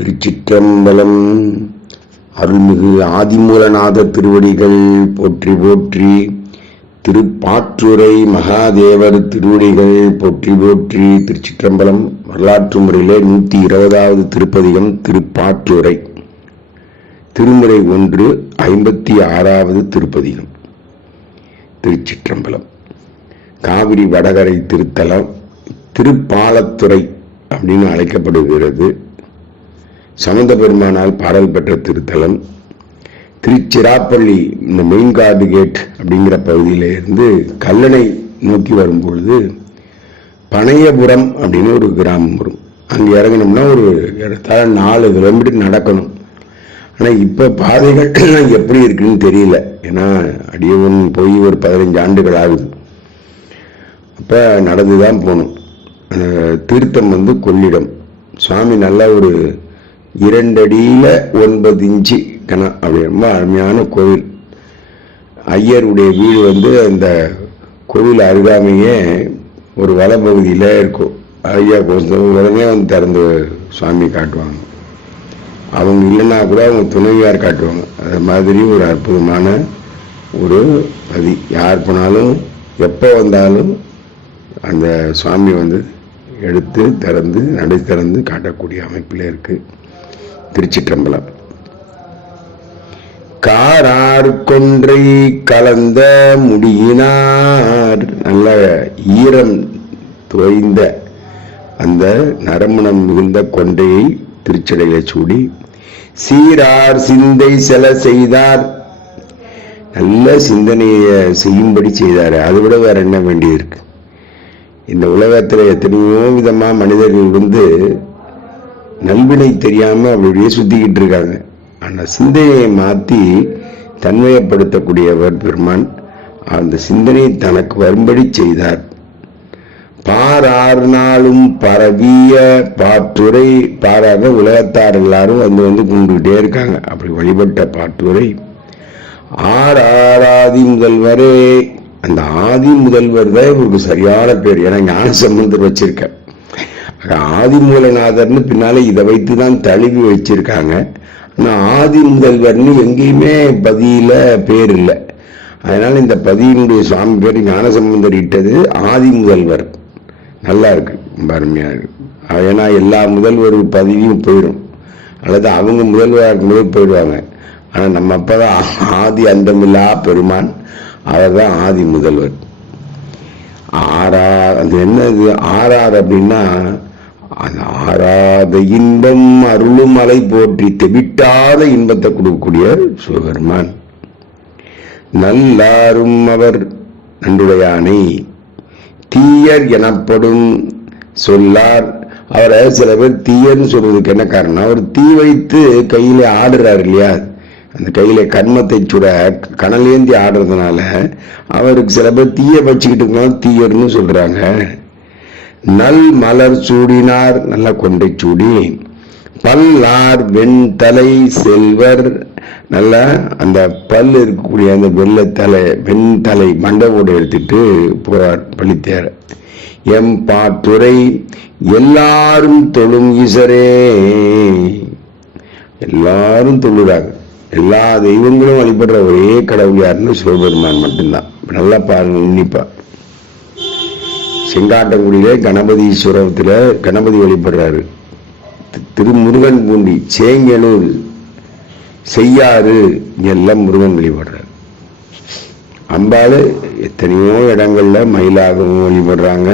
திருச்சிற்றம்பலம். அருள்மிகு ஆதிமூலநாத திருவடிகள் போற்றி போற்றி திருப்பாற்றுரை மகாதேவர் திருவடிகள் போற்றி போற்றி திருச்சிற்றம்பலம் வரலாற்று முறையிலே நூற்றி இருபதாவது திருப்பதிகம் திருப்பாற்றுரை. திருமுறை ஒன்று ஐம்பத்தி ஆறாவது திருப்பதிகம் திருச்சிற்றம்பலம். காவிரி வடகரை திருத்தலம் திருப்பாலத்துறை அப்படின்னு அழைக்கப்படுகிறது. சமந்த பெருமானால் பாடல் பெற்ற திருத்தலம். திருச்சிராப்பள்ளி இந்த மெயின்கார்டு கேட் அப்படிங்கிற பகுதியில இருந்து கல்லணை நோக்கி வரும்பொழுது பனையபுரம் அப்படின்னு ஒரு கிராமம் வரும். அங்கே இறங்கினோம்னா ஒரு இடத்தால நாலு கிலோமீட்டர் நடக்கணும். ஆனால் இப்போ பாதைகள் எல்லாம் எப்படி இருக்குன்னு தெரியல. ஏன்னா அடியவன் போய் ஒரு பதினஞ்சு ஆண்டுகள் ஆகுது. அப்போ நடந்து தான் போகணும். அஹ் தீர்த்தம் வந்து கொள்ளிடம். சுவாமி நல்ல ஒரு இரண்டடியில் ஒன்பது இன்ச்சு கணம் அப்படி ரொம்ப அருமையான கோவில். ஐயருடைய வீடு வந்து அந்த கோவில் அருகாமையே ஒரு வலப்பகுதியில் இருக்கும். ஐயா கொஞ்சம் உடனே வந்து திறந்து சுவாமி காட்டுவாங்க. அவங்க இல்லைன்னா கூட அவங்க துணைவியார் காட்டுவாங்க. அது மாதிரி ஒரு அற்புதமான ஒரு பதி. யார் போனாலும் எப்போ வந்தாலும் அந்த சுவாமி வந்து எடுத்து திறந்து நடை திறந்து காட்டக்கூடிய அமைப்பில் இருக்குது திருச்சிற்றம்பலம். காரார் கொன்றை கலந்த முடியினார். நல்ல ஈரம் தோய்ந்த அந்த நரமணம் மிகுந்த கொண்டையை திருச்சடையில சூடி சீரார் சிந்தை செல செய்தார். நல்ல சிந்தனையை செய்யும்படி செய்தார். அதை விட வேற என்ன வேண்டியிருக்கு? இந்த உலகத்தில் எத்தனையோ விதமா மனிதர்கள் வந்து நல்வினை தெரியாம அப்படியே சுத்திக்கிட்டு இருக்காங்க. ஆனா சிந்தனையை மாத்தி தன்மையப்படுத்தக்கூடியவர் பெருமான் அந்த சிந்தனையை தனக்கு வரும்படி செய்தார். பாராறுனாலும் பரவிய பாட்டுரை பாராக உலகத்தார் எல்லாரும் வந்து வந்து கும்பிட்டுட்டே இருக்காங்க. அப்படி வழிபட்ட பாட்டுரை ஆர் ஆராதி முதல்வரே அந்த ஆதி முதல்வர் தான் இவருக்கு சரியான பேர். ஏன்னா ஞான சம்பந்தர் வச்சிருக்கேன் ஆதிமூலநாதர்னு பின்னாலே இதை வைத்து தான் தழுவி வச்சிருக்காங்க. ஆனால் ஆதி முதல்வர்னு எங்கேயுமே பதியில் பேர் இல்லை. அதனால இந்த பதியினுடைய சுவாமி பேர் ஞானசம்பந்தர் இட்டது ஆதி முதல்வர் நல்லா இருக்கு அருமையாக இருக்கு. ஏன்னா எல்லா முதல்வர் பதவியும் போயிடும் அல்லது அவங்க முதல்வராக இருக்கும்போது போயிடுவாங்க. ஆனால் நம்ம அப்பதான் ஆதி அந்தமில்லா பெருமான். அவர் தான் ஆதி முதல்வர் ஆறார் அது என்னது? ஆறார் அப்படின்னா அந்த ஆறாத இன்பம் அருளும் அலை போற்றி தெவிட்டாத இன்பத்தை கொடுக்கக்கூடிய சிவபெருமான். நல்லாரும் அவர் நன்றுடையானை. தீயர் எனப்படும் சொல்லார். அவரை சில பேர் தீயர்னு சொல்றதுக்கு என்ன காரணம்? அவர் தீ வைத்து கையில ஆடுறாரு இல்லையா? அந்த கையில கண்மத்தை சுட கனலேந்தி ஆடுறதுனால அவருக்கு சில பேர் தீய வச்சுக்கிட்டு இருந்தாலும் தீயர்னு சொல்றாங்க. நல் மலர் சூடினார் நல்ல கொண்டை சூடி. பல்லார் வெண்தலை செல்வர் நல்ல அந்த பல் இருக்கக்கூடிய அந்த வெள்ளத்தலை வெண்தலை மண்டபோடு எடுத்துட்டு போறார் பள்ளித்தேர். எம் பாட்டுரை எல்லாரும் தொழும் ஈசரே. எல்லாரும் தொழுறாங்க எல்லா தெய்வங்களும் வழிபடுற ஒரே கடவுள் யாருன்னு சிவபெருமான் மட்டும்தான். நல்லா பாருங்க உன்னிப்பா. செங்காட்டங்குடியில கணபதீஸ்வரத்தில் கணபதி வழிபடுறாரு. திருமுருகன் பூண்டி சேங்கனூர் செய்யாறு எல்லாம் முருகன் வழிபடுறார். அம்பாள் எத்தனையோ இடங்கள்ல மயிலாகவும் வழிபடுறாங்க.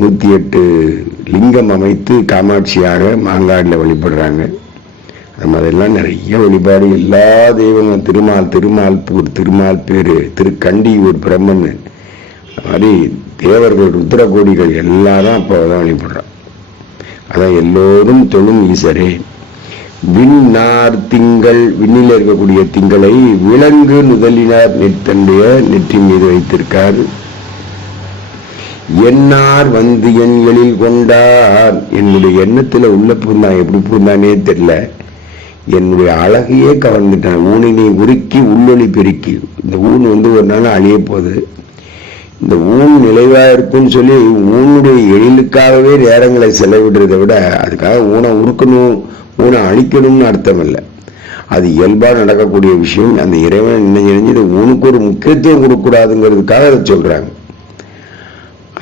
நூற்றி எட்டு லிங்கம் அமைத்து காமாட்சியாக மாங்காடில் வழிபடுறாங்க. அது மாதிரிலாம் நிறைய வழிபாடு. எல்லா தெய்வங்களும் திருமால் திருமால் பூர் திருமால் பேரு திருக்கண்டியூர் பிரம்மன் மாதிரி தேவர்கள் ருத்ரகோடிகள் எல்லாரும் அப்போ தான் வழிபடுறான் அதான் எல்லோரும் தொழும் ஈசரே. விண்ணார் திங்கள் விண்ணில் இருக்கக்கூடிய திங்களை விலங்கு முதலினார் நெத்தனுடைய நெற்றி மீது வைத்திருக்கார். என்னார் வந்து என் எழில் கொண்டார். என்னுடைய எண்ணத்துல உள்ள பூந்தான் எப்படி பூந்தானே தெரியல. என்னுடைய அழகையே கவர்ந்துட்டான். ஊனினை உருக்கி உள்ளொளி பெருக்கி. இந்த ஊன் வந்து ஒரு நாள் அழிய போகுது. இந்த ஊன் நிலைவா இருக்கும்னு சொல்லி ஊனுடைய எழிலுக்காகவே நேரங்களை செலவிடுறதை விட அதுக்காக ஊனை உருக்கணும் ஊனை அழிக்கணும்னு அர்த்தம் இல்லை. அது இயல்பா நடக்கக்கூடிய விஷயம். அந்த இறைவன் என்ன செஞ்சு இது ஊனுக்கு ஒரு முக்கியத்துவம் கொடுக்கக்கூடாதுங்கிறதுக்காக அதை சொல்றாங்க.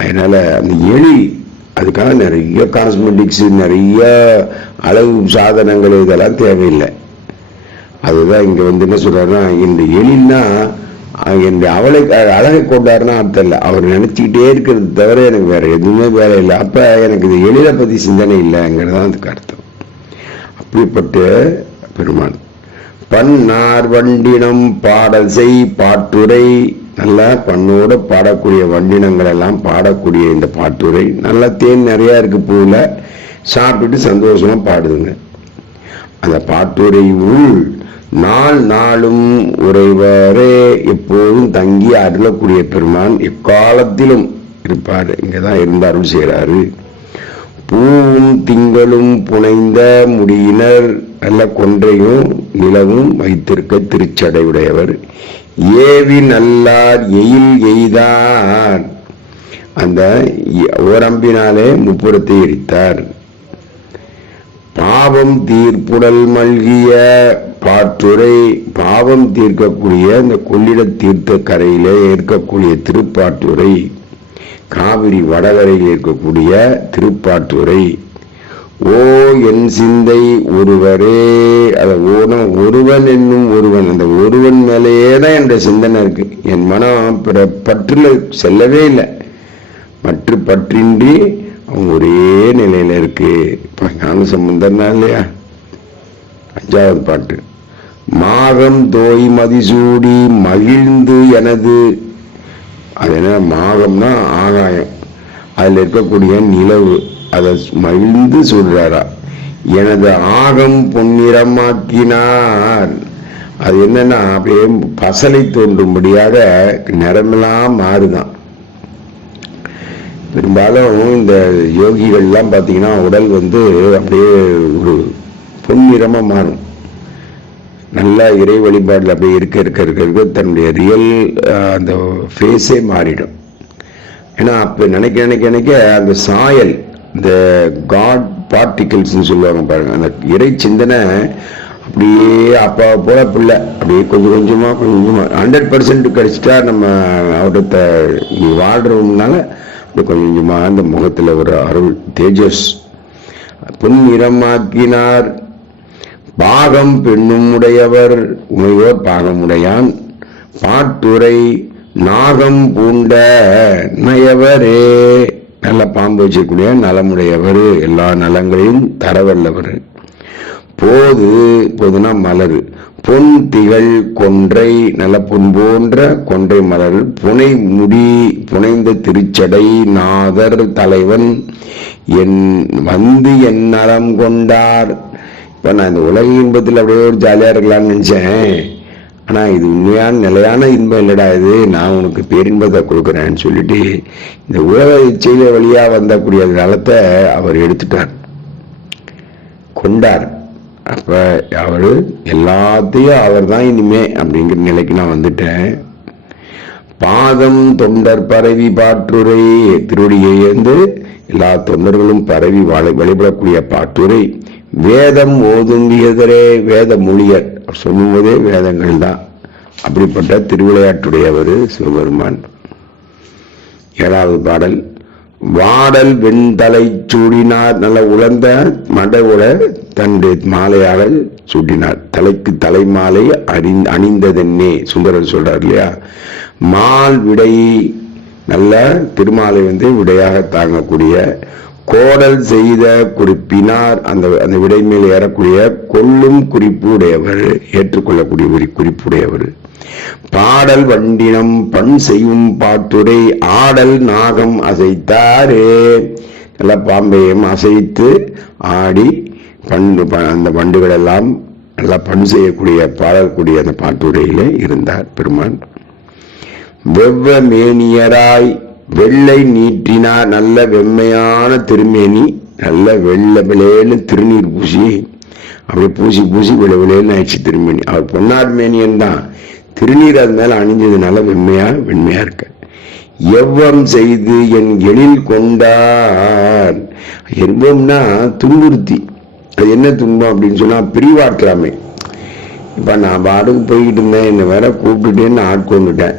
அதனால அந்த எழில் அதுக்காக நிறைய காஸ்மெட்டிக்ஸ் நிறைய அளவு சாதனங்கள் இதெல்லாம் தேவையில்லை. அதுதான் இங்க வந்து என்ன சொல்றாருன்னா இந்த எழில்னா என் அவளை அழகை கொண்டாருன்னா அர்த்தம் இல்லை. அவர் நினைச்சுக்கிட்டே இருக்கிறது தவிர எனக்கு வேற எதுவுமே வேலை இல்லை. அப்ப எனக்கு இது எழிலை பத்தி சிந்தனை இல்லைங்கிறது தான் அதுக்கு அர்த்தம். அப்படிப்பட்ட பெருமான் பன்னார் வண்டினம் பாடல் செய் பாட்டுரை. நல்லா பண்ணோட பாடக்கூடிய வண்டினங்கள் எல்லாம் பாடக்கூடிய இந்த பாட்டுரை. நல்லா தேன் நிறையா இருக்கு பூவில். சாப்பிட்டுட்டு சந்தோஷமா பாடுதுங்க. அந்த பாட்டுரை உள் நாள் நாளும் உறைவரே எப்போதும் தங்கி அருளக்கூடிய பெருமான் எக்காலத்திலும் இருப்பார். இங்கதான் இருந்து அருள் செய்கிறாரு பூவும் திங்களும் புனைந்த முடியினர் நல்ல கொன்றையும் நிலவும் வைத்திருக்க திருச்சடையுடையவர். ஏவி நல்லார் எயில் எய்தார். அந்த ஓரம்பினாலே முப்புறத்தை எரித்தார். பாவம் தீர்ப்புடல் மல்கிய பாட்டுரை பாவம் தீர்க்கக்கூடிய இந்த கொள்ளிட தீர்த்த கரையிலே இருக்கக்கூடிய திருப்பாட்டுரை காவிரி வடகரையில் இருக்கக்கூடிய திருப்பாட்டுரை. ஓ என் சிந்தை ஒருவரே அத ஓன ஒருவன் என்னும் ஒருவன் அந்த ஒருவன் மேலேயே தான் என்ற சிந்தனை இருக்கு. என் மனம் பிற பற்றில் செல்லவே இல்லை. மற்ற பற்றின்றி அவங்க ஒரே நிலையில இருக்கு. இப்ப ஞான சம்பந்தம் தான் இல்லையா? அஞ்சாவது பாட்டு. மாகம் தோய் மதிசூடி மகிழ்ந்து எனது. அது என்ன? மாகம்னா ஆகாயம். அதுல இருக்கக்கூடிய நிலவு. அதை மகிழ்ந்து சொல்றாரா? எனது ஆகம் பொன்னிறமாக்கினார். அது என்னன்னா அப்படியே பசலை தோன்றும்படியாக நிறமெல்லாம் மாறுதான். பெரும்பாலும் இந்த யோகிகள்லாம் பார்த்தீங்கன்னா உடல் வந்து அப்படியே ஒரு பொன்னிறமா மாறும். நல்லா இறை வழிபாடில் அப்படியே இருக்க இருக்க இருக்க இருக்க தன்னுடைய ரியல் அந்த ஃபேஸே மாறிடும். ஏன்னா அப்போ நினைக்க நினைக்க நினைக்க அந்த சாயல் இந்த காட் பார்ட்டிகல்ஸ்னு சொல்லுவாங்க பாருங்கள் அந்த இறை சிந்தனை அப்படியே அப்பா போல பிள்ளை அப்படியே கொஞ்சம் கொஞ்சமாக கொஞ்சம் கொஞ்சமாக ஹண்ட்ரட் பர்சன்ட் கிடச்சிட்டா நம்ம அவர்கிட்ட நீ வாழ்கிறோம்னால அப்படி கொஞ்சம் கொஞ்சமாக அந்த முகத்தில் ஒரு அருள் தேஜஸ். பொன் நிறமாக்கினார் பாகம் பெண்ணும் உடையவர். உமையோர் பாகமுடையான் பாட்டுரை நாகம் பூண்ட நயவரே. நல்ல பாம்பு வச்சிருக்கூடிய நலமுடையவர். எல்லா நலங்களையும் தரவல்லவர். போது போதுனா மலர். பொன் திகழ் கொன்றை நல்ல பொன் போன்ற கொன்றை மலர். புனை முடி புனைந்த திருச்சடை நாதர் தலைவன். என் வந்து என் நலம் கொண்டார். இப்ப நான் இந்த உலக இன்பத்தில் அப்படியே ஒரு ஜாலியா இருக்கலாம்னு நினைச்சேன். ஆனா இது உண்மையான நிலையான இன்பம் இல்லடா இது. நான் உனக்கு பேரின்பத்தை கொடுக்குறேன்னு சொல்லிட்டு இந்த உலக இச்சையில வழியா வந்தக்கூடிய நலத்தை அவர் எடுத்துட்டார். கொண்டார். அப்ப அவரு எல்லாத்தையும் அவர் தான் இனிமே அப்படிங்கிற நிலைக்கு நான் வந்துட்டேன். பாதம் தொண்டர் பரவி பாட்டுரை திருவடியை இருந்து எல்லா தொண்டர்களும் பரவி வாழ வழிபடக்கூடிய பாட்டுரை வேதம் ஓதும் விகதரே வேத மொழியர் சொல்லுவதே வேதங்கள் தான். அப்படிப்பட்ட திருவிளையாட்டுடையவர் சிவபெருமான். ஏழாவது பாடல் வாடல் வெண்தலை சூடினார் நல்ல உலர்ந்த மடவுல தன்னுடைய மாலையாக சூட்டினார். தலைக்கு தலை மாலை அணி அணிந்ததென்னே சுந்தரர் சொல்றார் இல்லையா? மால் விடை நல்ல திருமாலை வந்து விடையாக தாங்கக்கூடிய கோடல் செய்த குறிப்பினார். அந்த அந்த விடை மேல் ஏறக்கூடிய கொள்ளும் குறிப்பு உடையவர் ஏற்றுக்கொள்ளக்கூடிய ஒரு குறிப்புடையவர் பாடல் வண்டினம் பண் செய்யும் பாட்டுரை ஆடல் நாகம் அசைத்தாரே. நல்ல பாம்பையும் அசைத்து ஆடி பண்டு அந்த பண்டுகள் எல்லாம் நல்லா பண் செய்யக்கூடிய பாடக்கூடிய அந்த பாட்டுரையிலே இருந்தார் பெருமான். வெவ்வ மேனியராய் வெள்ளை நீட்டினா நல்ல வெம்மையான திருமேனி நல்ல வெள்ளை விளையன்னு திருநீர் பூசி அப்படி பூசி பூசி விளை விளையன்னு ஆயிடுச்சு திருமேனி. அவர் பொன்னார் மேனியன் தான். திருநீர் அது மேல அணிஞ்சதுனால வெம்மையா வெண்மையா இருக்க. எவ்வம் செய்து என் எழில் கொண்டார். எவ்வம்னா துன்புறுத்தி. அது என்ன துன்பம் அப்படின்னு சொன்னா பிரிவாற்றாமை. இப்ப நான் பாடுக்கு போய்கிட்டு இருந்தேன் என்னை வேற கூப்பிட்டுட்டேன்னு ஆட்கொண்டுட்டேன்.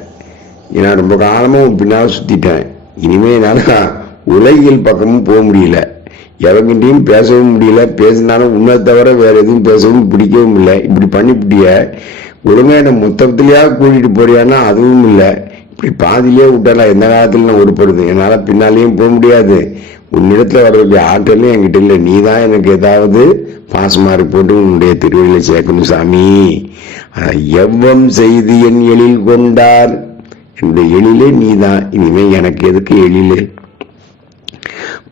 நான் ரொம்ப காலமும் பின்னால் சுற்றிட்டேன் இனிமே என்னால் உலகியல் பக்கமும் போக முடியல. எவங்கிட்டையும் பேசவும் முடியல. பேசினாலும் உன்னை தவிர வேற எதுவும் பேசவும் பிடிக்கவும் இல்லை. இப்படி பண்ணிவிட்டிய ஒழுங்காக என்னை மொத்தத்திலேயா கூட்டிகிட்டு போறியான்னா அதுவும் இல்லை. இப்படி பாதியிலே விட்டாலா எந்த காலத்தில் நான் உருப்படுது என்னால் பின்னாலேயும் போக முடியாது. உன்னிடத்தில் வர்றதுக்கு ஆற்றலும் என்கிட்ட இல்லை. நீ தான் எனக்கு ஏதாவது பாசமாறு போட்டு உன்னுடைய திருவள்ளில சேர்க்கணும் சாமி. எவ்வம் செய்தி என் எழில் கொண்டார். இந்த எழிலே நீதான் இனிமே எனக்கு எதுக்கு எழிலே?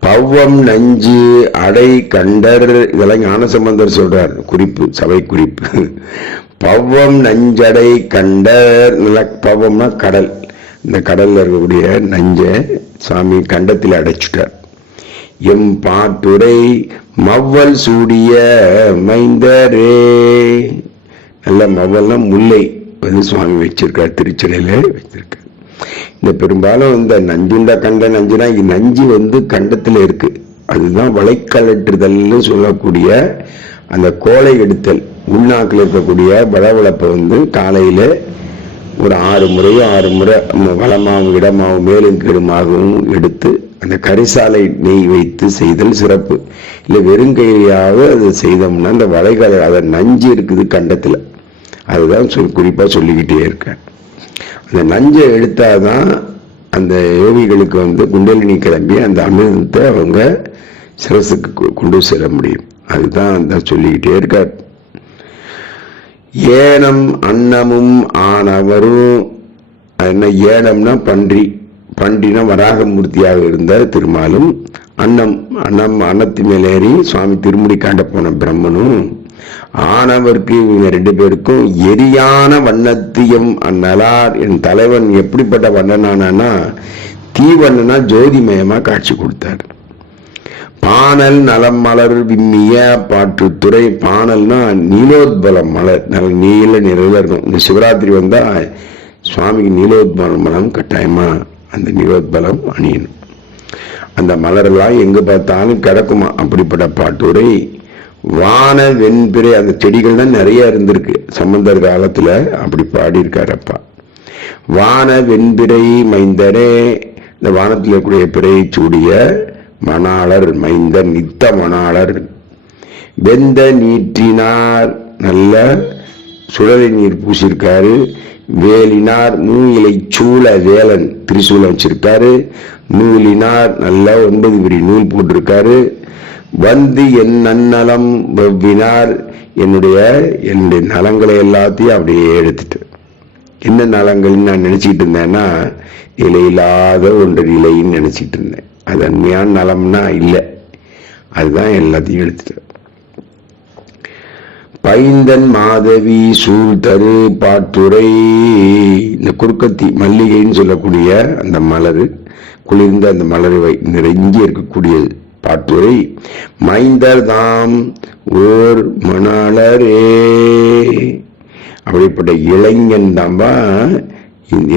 பவ்வம் நஞ்சு அடை கண்டர் இதெல்லாம் ஞானசம்பந்தர் சொல்றார். குறிப்பு சபை குறிப்பு. பவ்வம் நஞ்சடை கண்டர் நில பவ்வம்னா கடல். இந்த கடல்ல இருக்கக்கூடிய நஞ்ச சாமி கண்டத்தில் அடைச்சிட்டார். எம் பாட்டுரை மவ்வல் சூடிய மைந்தரே. நல்ல மவ்வல்னா முல்லை. வந்து சுவாமி வச்சிருக்கார் திருச்சிலையில வச்சிருக்கார். இந்த பெரும்பாலும் இந்த நஞ்சுண்ட கண்ட நஞ்சுனா நஞ்சு வந்து கண்டத்தில் இருக்கு. அதுதான் வளைக்கலற்றுதல்னு சொல்லக்கூடிய அந்த கோலை எடுத்தல். உள்நாக்கில் இருக்கக்கூடிய வளவளப்பை வந்து காலையில் ஒரு ஆறு முறையோ ஆறு முறை வளமாகவும் இடமாகவும் மேலும் கீழுமாகவும் எடுத்து அந்த கரிசாலை நெய் வைத்து செய்தல் சிறப்பு. இல்லை வெறுங்கையாக அது செய்தோம்னா அந்த வளைகலை அதை நஞ்சு இருக்குது கண்டத்தில். அதுதான் சொல் குறிப்பாக சொல்லிக்கிட்டே இருக்கேன். அந்த நஞ்சை எடுத்தாதான் அந்த யோகிகளுக்கு வந்து குண்டலினி கிளம்பி அந்த அமிர்தத்தை அவங்க சிரசுக்கு கொ- கொண்டு செல்ல முடியும். அதுதான் அந்த சொல்லிக்கிட்டே இருக்கார். ஏனம் அன்னமும் ஆனவரும் அது என்ன ஏனம்னா பன்றி பன்றினா வராகமூர்த்தியாக இருந்த திருமாலும். அன்னம் அன்னம் அன்னத்து மேலேறி சுவாமி திருமுடி காண்ட போன பிரம்மனும் ஆனவர்க்கு இவங்க ரெண்டு பேருக்கும் எரியான வண்ணத்தியம் அந்நலார் என் தலைவன் எப்படிப்பட்ட வண்ணனானா தீவண்ணனா ஜோதிமயமா காட்சி கொடுத்தார். பானல் நலம் மலர் விம்மிய பாட்டுத்துறை பானல்னா நீலோத்பலம் மலர் நல்ல நீல நிறல இருக்கும். இந்த சிவராத்திரி வந்தா சுவாமிக்கு நீலோத்பலம் மலம் கட்டாயமா அந்த நீலோத்பலம் அணியணும். அந்த மலரெல்லாம் எங்க பார்த்தாலும் கிடக்குமா? அப்படிப்பட்ட பாட்டுரை வான வெண்பிறை அந்த செடிகள் தான் நிறைய இருந்திருக்கு. சம்பந்தர் காலத்துல அப்படி பாடியிருக்காரு அப்பா. வான வெண்பிறை மைந்தரே இந்த வானத்தில் இருக்கக்கூடிய பிறையை சூடிய மணாளர் மைந்தர் நித்த மணாளர். வெந்த நீற்றினார் நல்ல சுடலை நீர் பூசியிருக்காரு. வேலினார் நூயிலை சூழ வேலன் திரிசூலம் வச்சிருக்காரு. நூலினார் நல்ல ஒன்பது பிடி நூல் போட்டிருக்காரு. வந்து என் நன்னலம் வெவ்வினார். என்னுடைய என்னுடைய நலங்களை எல்லாத்தையும் அப்படியே எடுத்துட்டு. என்ன நலங்கள்னு நான் நினச்சிக்கிட்டு இருந்தேன்னா நிலையில்லாத ஒன்று இலைன்னு நினச்சிக்கிட்டு இருந்தேன். அது அண்மையான நலம்னா இல்லை. அதுதான் எல்லாத்தையும் எடுத்துட்டேன் பைந்தன் மாதவி சூழ் தரு பாட்டுரை. இந்த குறுக்கத்தி மல்லிகைன்னு சொல்லக்கூடிய அந்த மலர் குளிர்ந்த அந்த மலர் வை நிறைஞ்சி இருக்கக்கூடியது. பாட்டுரை. மைந்தர் தாம் ஓர் மணாளரே அப்படிப்பட்ட இளைஞன் தாம்பா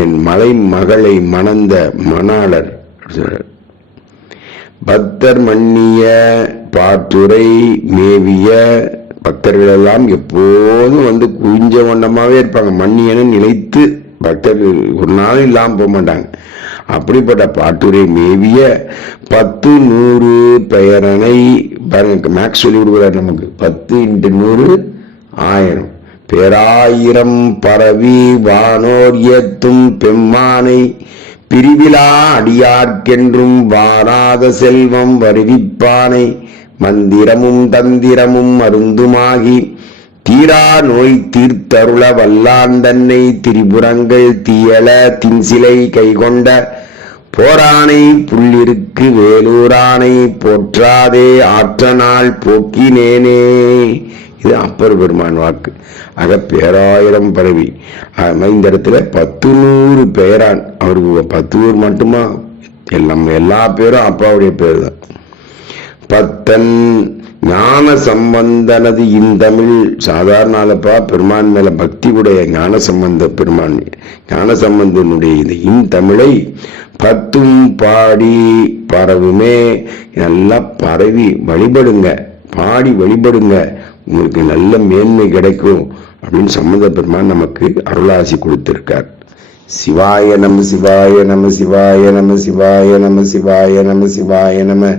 என் மலை மகளை மணந்த மணாளர் பக்தர் மன்னிய பாட்டுரை மேவிய பக்தர்கள் எல்லாம் எப்போதும் வந்து குஞ்ச வண்ணமாவே இருப்பாங்க. மன்னியன நிலைத்து பக்தர்கள் ஒரு நாள் இல்லாமல் போக மாட்டாங்க. அப்படிப்பட்ட பாட்டுரை மேவிய பத்து நூறு பெயரனை பாருங்க மேக்ஸ் சொல்லி கொடுக்குறாரு நமக்கு. பத்து இன்ட்டு நூறு ஆயிரம். பேராயிரம் பரவி வானோர் ஏத்தும் பெம்மானை பிரிவிலா அடியார்க்கென்றும் வாராத செல்வம் வருவிப்பானை மந்திரமும் தந்திரமும் அருந்துமாகி தீரா நோய் தீர்த்தருள வல்லாண்டன்னை திரிபுரங்கள் தீயல தின்சிலை கைகொண்ட போரானை புள்ளிருக்கு வேலூரானை போற்றாதே ஆற்ற நாள் போக்கினேனே. இது அப்பர் பெருமான் வாக்கு. ஆக பேராயிரம் பரவி. இந்த இடத்துல பத்து நூறு பேரான். அவருக்கு பத்து நூறு மட்டுமா? எல்லாம் எல்லா பேரும் அப்பாவுடைய பேர் தான் பத்தன் சம்பந்தனது இந்தமிழ். சாதாரண ஆளப்பா பெருமான் மேல பக்தி உடைய ஞான சம்பந்த பெருமான். ஞான சம்பந்தனுடைய இந்த இந்தமிழை பத்தும் பாடி பரவுமே. நல்லா பரவி வழிபடுங்க. பாடி வழிபடுங்க. உங்களுக்கு நல்ல மேன்மை கிடைக்கும் அப்படின்னு சம்பந்த பெருமான் நமக்கு அருளாசி கொடுத்திருக்கார். சிவாய நம சிவாய நம சிவாய நம சிவாய நம சிவாய நம சிவாய நம.